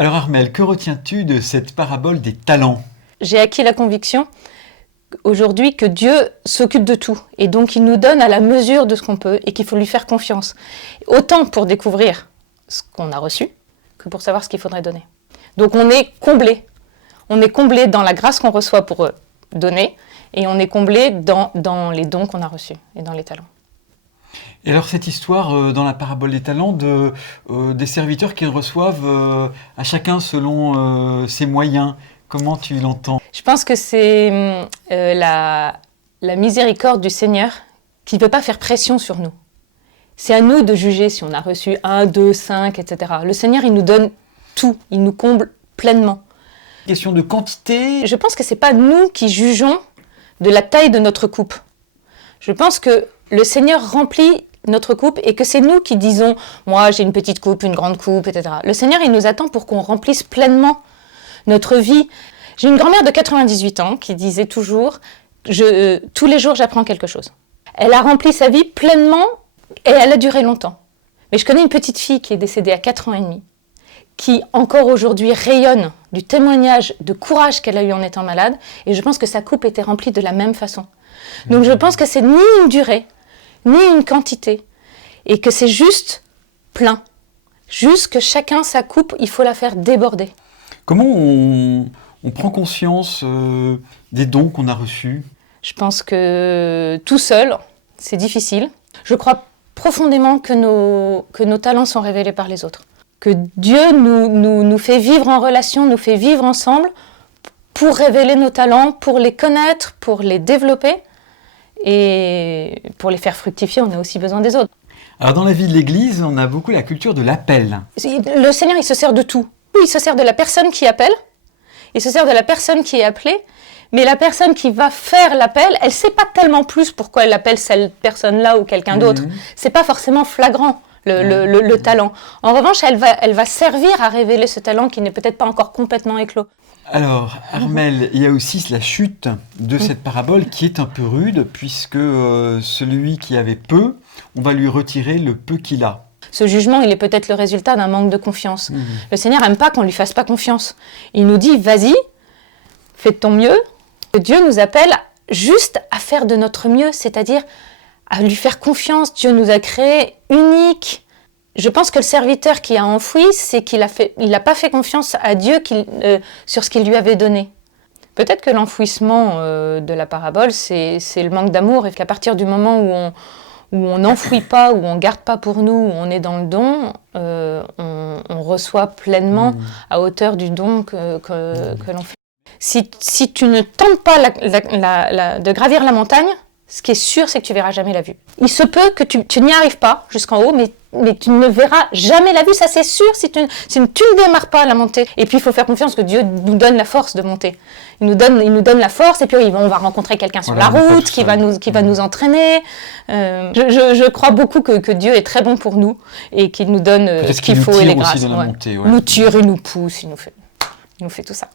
Alors Armelle, que retiens-tu de cette parabole des talents? J'ai acquis la conviction aujourd'hui que Dieu s'occupe de tout et donc il nous donne à la mesure de ce qu'on peut et qu'il faut lui faire confiance. Autant pour découvrir ce qu'on a reçu que pour savoir ce qu'il faudrait donner. Donc on est comblé. On est comblé dans la grâce qu'on reçoit pour donner et on est comblé dans les dons qu'on a reçus et dans les talents. Et alors cette histoire dans la parabole des talents des serviteurs qui reçoivent à chacun selon ses moyens, comment tu l'entends? Je pense que c'est la miséricorde du Seigneur qui ne veut pas faire pression sur nous. C'est à nous de juger si on a reçu 1, 2, 5, etc. Le Seigneur, il nous donne tout, il nous comble pleinement. Question de quantité? Je pense que ce n'est pas nous qui jugeons de la taille de notre coupe. Je pense que le Seigneur remplit notre coupe et que c'est nous qui disons « moi j'ai une petite coupe, une grande coupe, etc. » Le Seigneur, il nous attend pour qu'on remplisse pleinement notre vie. J'ai une grand-mère de 98 ans qui disait toujours « tous les jours j'apprends quelque chose ». Elle a rempli sa vie pleinement et elle a duré longtemps. Mais je connais une petite fille qui est décédée à 4 ans et demi, qui encore aujourd'hui rayonne du témoignage de courage qu'elle a eu en étant malade, et je pense que sa coupe était remplie de la même façon. Donc je pense que c'est ni une durée, ni une quantité, et que c'est juste plein. Juste que chacun sa coupe, il faut la faire déborder. Comment on prend conscience des dons qu'on a reçus? Je pense que tout seul, c'est difficile. Je crois profondément que nos talents sont révélés par les autres. Que Dieu nous fait vivre en relation, nous fait vivre ensemble pour révéler nos talents, pour les connaître, pour les développer et pour les faire fructifier, on a aussi besoin des autres. Alors dans la vie de l'Église, on a beaucoup la culture de l'appel. Le Seigneur, il se sert de tout. Il se sert de la personne qui appelle, il se sert de la personne qui est appelée, mais la personne qui va faire l'appel, elle ne sait pas tellement plus pourquoi elle appelle cette personne-là ou quelqu'un d'autre. C'est pas forcément flagrant. Le talent. En revanche, elle va servir à révéler ce talent qui n'est peut-être pas encore complètement éclos. Alors, Armelle, il y a aussi la chute de cette parabole qui est un peu rude, puisque celui qui avait peu, on va lui retirer le peu qu'il a. Ce jugement, il est peut-être le résultat d'un manque de confiance. Le Seigneur n'aime pas qu'on ne lui fasse pas confiance. Il nous dit, vas-y, fais de ton mieux. Dieu nous appelle juste à faire de notre mieux, c'est-à-dire à lui faire confiance. Dieu nous a créés uniques. Je pense que le serviteur qui a enfoui, c'est qu'il n'a pas fait confiance à Dieu sur ce qu'il lui avait donné. Peut-être que l'enfouissement de la parabole, c'est le manque d'amour, et qu'à partir du moment où on n'enfouit pas, où on ne garde pas pour nous, où on est dans le don, on reçoit pleinement à hauteur du don que l'on fait. Si tu ne tentes pas de gravir la montagne, ce qui est sûr, c'est que tu verras jamais la vue. Il se peut que tu n'y arrives pas jusqu'en haut, mais tu ne verras jamais la vue, ça c'est sûr, si tu ne démarres pas à la montée. Et puis il faut faire confiance que Dieu nous donne la force de monter. Il nous donne la force, et puis on va rencontrer quelqu'un sur la route qui va nous entraîner. Je crois beaucoup que Dieu est très bon pour nous, et qu'il nous donne ce qu'il faut et les grâces. Nous tire aussi dans la montée, Il nous tire, il nous pousse, il nous fait tout ça.